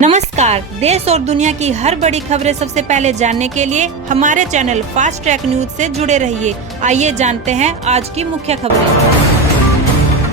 नमस्कार। देश और दुनिया की हर बड़ी खबरें सबसे पहले जानने के लिए हमारे चैनल फास्ट ट्रैक न्यूज से जुड़े रहिए। आइए जानते हैं आज की मुख्य खबरें।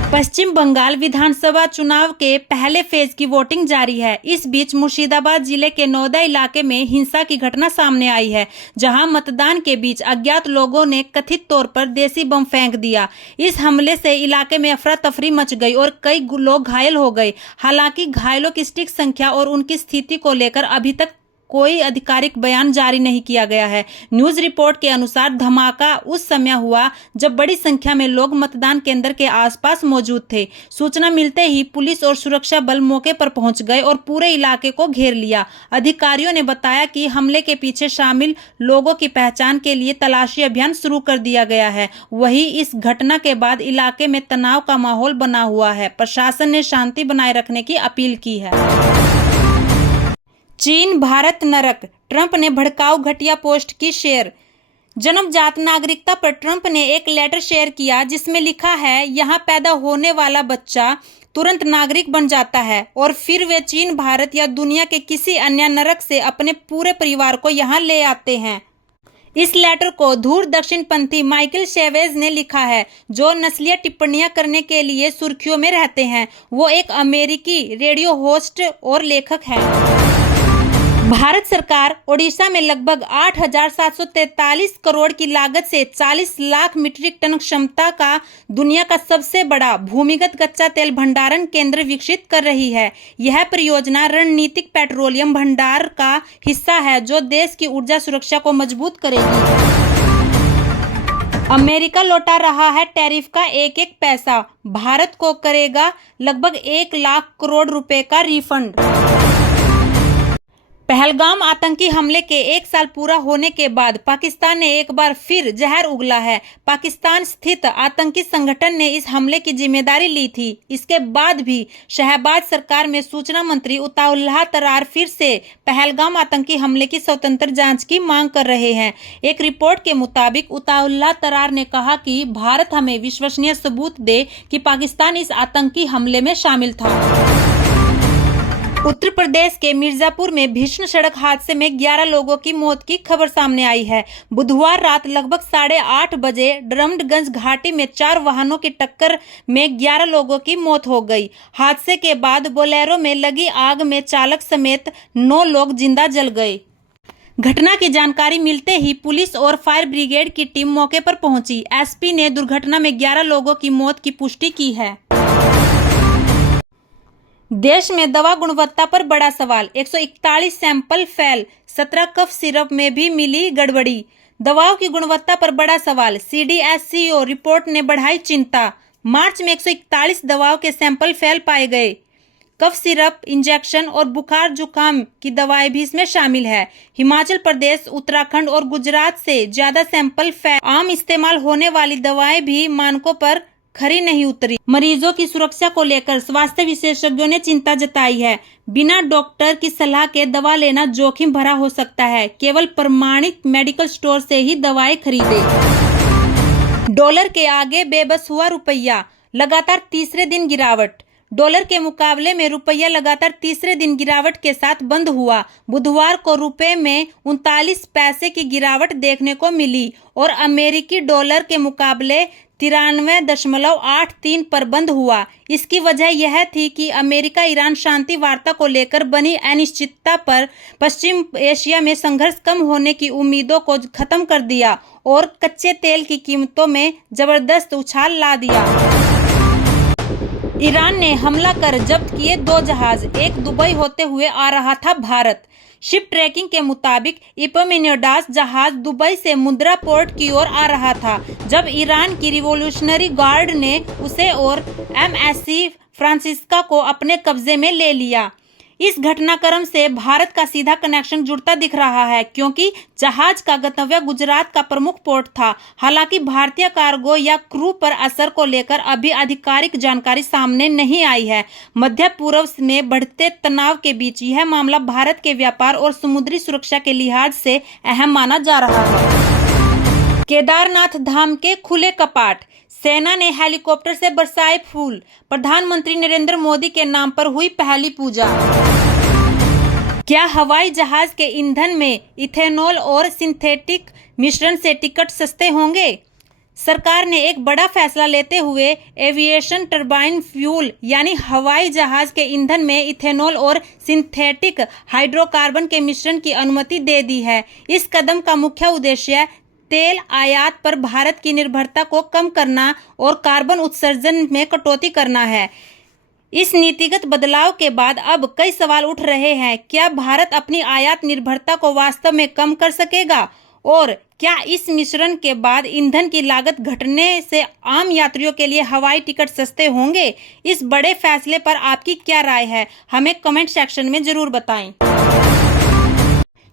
पश्चिम बंगाल विधानसभा चुनाव के पहले फेज की वोटिंग जारी है। इस बीच मुर्शिदाबाद जिले के नौदा इलाके में हिंसा की घटना सामने आई है, जहां मतदान के बीच अज्ञात लोगों ने कथित तौर पर देसी बम फेंक दिया। इस हमले से इलाके में अफरा तफरी मच गई और कई लोग घायल हो गए। हालांकि घायलों की सटीक संख्या और उनकी स्थिति को लेकर अभी तक कोई आधिकारिक बयान जारी नहीं किया गया है। न्यूज रिपोर्ट के अनुसार धमाका उस समय हुआ जब बड़ी संख्या में लोग मतदान केंद्र के आसपास मौजूद थे। सूचना मिलते ही पुलिस और सुरक्षा बल मौके पर पहुंच गए और पूरे इलाके को घेर लिया। अधिकारियों ने बताया कि हमले के पीछे शामिल लोगों की पहचान के लिए तलाशी अभियान शुरू कर दिया गया है। वहीं इस घटना के बाद इलाके में तनाव का माहौल बना हुआ है। प्रशासन ने शांति बनाए रखने की अपील की है। चीन भारत नरक, ट्रंप ने भड़काऊ घटिया पोस्ट की शेयर। जन्मजात नागरिकता पर ट्रंप ने एक लेटर शेयर किया जिसमें लिखा है, यहाँ पैदा होने वाला बच्चा तुरंत नागरिक बन जाता है और फिर वे चीन, भारत या दुनिया के किसी अन्य नरक से अपने पूरे परिवार को यहाँ ले आते हैं। इस लेटर को धूर दक्षिणपंथी माइकल शेवेज ने लिखा है, जो नस्लीय टिप्पणियां करने के लिए सुर्खियों में रहते हैं। वो एक अमेरिकी रेडियो होस्ट और लेखक हैं। भारत सरकार ओडिशा में लगभग 8,743 करोड़ की लागत से 40 लाख मीट्रिक टन क्षमता का दुनिया का सबसे बड़ा भूमिगत कच्चा तेल भंडारण केंद्र विकसित कर रही है। यह परियोजना रणनीतिक पेट्रोलियम भंडार का हिस्सा है, जो देश की ऊर्जा सुरक्षा को मजबूत करेगी। अमेरिका लौटा रहा है टैरिफ का एक एक पैसा। भारत को करेगा लगभग 1 लाख करोड़ रुपए का रिफंड। पहलगाम आतंकी हमले के 1 साल पूरा होने के बाद पाकिस्तान ने एक बार फिर जहर उगला है। पाकिस्तान स्थित आतंकी संगठन ने इस हमले की जिम्मेदारी ली थी। इसके बाद भी शहबाज सरकार में सूचना मंत्री उताउल्लाह तरार फिर से पहलगाम आतंकी हमले की स्वतंत्र जांच की मांग कर रहे हैं। एक रिपोर्ट के मुताबिक उताउल्लाह तरार ने कहा कि भारत हमें विश्वसनीय सबूत दे कि पाकिस्तान इस आतंकी हमले में शामिल था। उत्तर प्रदेश के मिर्जापुर में भीषण सड़क हादसे में 11 लोगों की मौत की खबर सामने आई है। बुधवार रात लगभग 8:30 बजे ड्रमडगंज घाटी में 4 वाहनों की टक्कर में 11 लोगों की मौत हो गई। हादसे के बाद बोलेरो में लगी आग में चालक समेत 9 लोग जिंदा जल गए। घटना की जानकारी मिलते ही पुलिस और फायर ब्रिगेड की टीम मौके पर पहुंची। एसपी ने दुर्घटना में 11 लोगों की मौत की पुष्टि की है। देश में दवा गुणवत्ता पर बड़ा सवाल। 141 सैंपल फेल, 17 कफ सिरप में भी मिली गड़बड़ी। दवाओं की गुणवत्ता पर बड़ा सवाल। CDSCO रिपोर्ट ने बढ़ाई चिंता। मार्च में 141 दवाओं के सैंपल फेल पाए गए। कफ सिरप, इंजेक्शन और बुखार जुकाम की दवाएं भी इसमें शामिल है। हिमाचल प्रदेश, उत्तराखंड और गुजरात से ज्यादा सैंपल फेल। आम इस्तेमाल होने वाली दवाएं भी मानकों पर खरी नहीं उतरी। मरीजों की सुरक्षा को लेकर स्वास्थ्य विशेषज्ञों ने चिंता जताई है। बिना डॉक्टर की सलाह के दवा लेना जोखिम भरा हो सकता है। केवल प्रमाणित मेडिकल स्टोर से ही दवाएं खरीदें। डॉलर के आगे बेबस हुआ रुपया, लगातार तीसरे दिन गिरावट। डॉलर के मुकाबले में रुपया लगातार तीसरे दिन गिरावट के साथ बंद हुआ। बुधवार को रुपए में 39 पैसे की गिरावट देखने को मिली और अमेरिकी डॉलर के मुकाबले 93.83 पर बंद हुआ। इसकी वजह यह थी कि अमेरिका ईरान शांति वार्ता को लेकर बनी अनिश्चितता पर पश्चिम एशिया में संघर्ष कम होने की उम्मीदों को खत्म कर दिया और कच्चे तेल की कीमतों में जबरदस्त उछाल ला दिया। ईरान ने हमला कर जब्त किए 2 जहाज। एक दुबई होते हुए आ रहा था भारत। शिप ट्रैकिंग के मुताबिक इपोमिनियोडास जहाज दुबई से मुद्रा पोर्ट की ओर आ रहा था, जब ईरान की रिवॉल्यूशनरी गार्ड ने उसे और MSC फ्रांसिस्का को अपने कब्जे में ले लिया। इस घटनाक्रम से भारत का सीधा कनेक्शन जुड़ता दिख रहा है, क्योंकि जहाज का गंतव्य गुजरात का प्रमुख पोर्ट था। हालांकि भारतीय कार्गो या क्रू पर असर को लेकर अभी आधिकारिक जानकारी सामने नहीं आई है। मध्य पूर्व में बढ़ते तनाव के बीच यह मामला भारत के व्यापार और समुद्री सुरक्षा के लिहाज से अहम माना जा रहा है। केदारनाथ धाम के खुले कपाट, सेना ने हेलीकॉप्टर से बरसाए फूल। प्रधानमंत्री नरेंद्र मोदी के नाम पर हुई पहली पूजा। क्या हवाई जहाज के ईंधन में इथेनॉल और सिंथेटिक मिश्रण से टिकट सस्ते होंगे? सरकार ने एक बड़ा फैसला लेते हुए एविएशन टरबाइन फ्यूल यानी हवाई जहाज के ईंधन में इथेनॉल और सिंथेटिक हाइड्रोकार्बन के मिश्रण की अनुमति दे दी है। इस कदम का मुख्य उद्देश्य तेल आयात पर भारत की निर्भरता को कम करना और कार्बन उत्सर्जन में कटौती करना है। इस नीतिगत बदलाव के बाद अब कई सवाल उठ रहे हैं। क्या भारत अपनी आयात निर्भरता को वास्तव में कम कर सकेगा? और क्या इस मिश्रण के बाद ईंधन की लागत घटने से आम यात्रियों के लिए हवाई टिकट सस्ते होंगे? इस बड़े फैसले पर आपकी क्या राय है? हमें कमेंट सेक्शन में जरूर बताएं।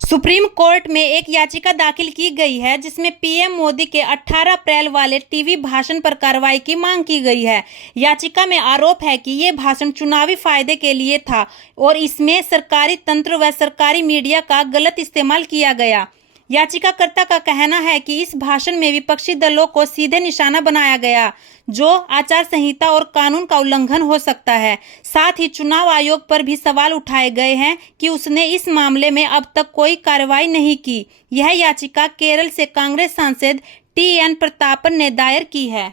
सुप्रीम कोर्ट में एक याचिका दाखिल की गई है जिसमें पीएम मोदी के 18 अप्रैल वाले टीवी भाषण पर कार्रवाई की मांग की गई है। याचिका में आरोप है कि ये भाषण चुनावी फायदे के लिए था और इसमें सरकारी तंत्र व सरकारी मीडिया का गलत इस्तेमाल किया गया। याचिकाकर्ता का कहना है कि इस भाषण में विपक्षी दलों को सीधे निशाना बनाया गया, जो आचार संहिता और कानून का उल्लंघन हो सकता है। साथ ही चुनाव आयोग पर भी सवाल उठाए गए हैं कि उसने इस मामले में अब तक कोई कार्रवाई नहीं की। यह याचिका केरल से कांग्रेस सांसद TN प्रतापन ने दायर की है।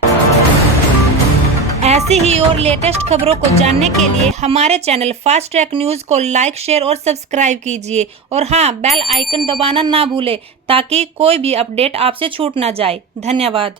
ऐसी ही और लेटेस्ट खबरों को जानने के लिए हमारे चैनल फास्ट ट्रैक न्यूज को लाइक, शेयर और सब्सक्राइब कीजिए। और हाँ, बेल आइकन दबाना ना भूलें ताकि कोई भी अपडेट आपसे छूट ना जाए। धन्यवाद।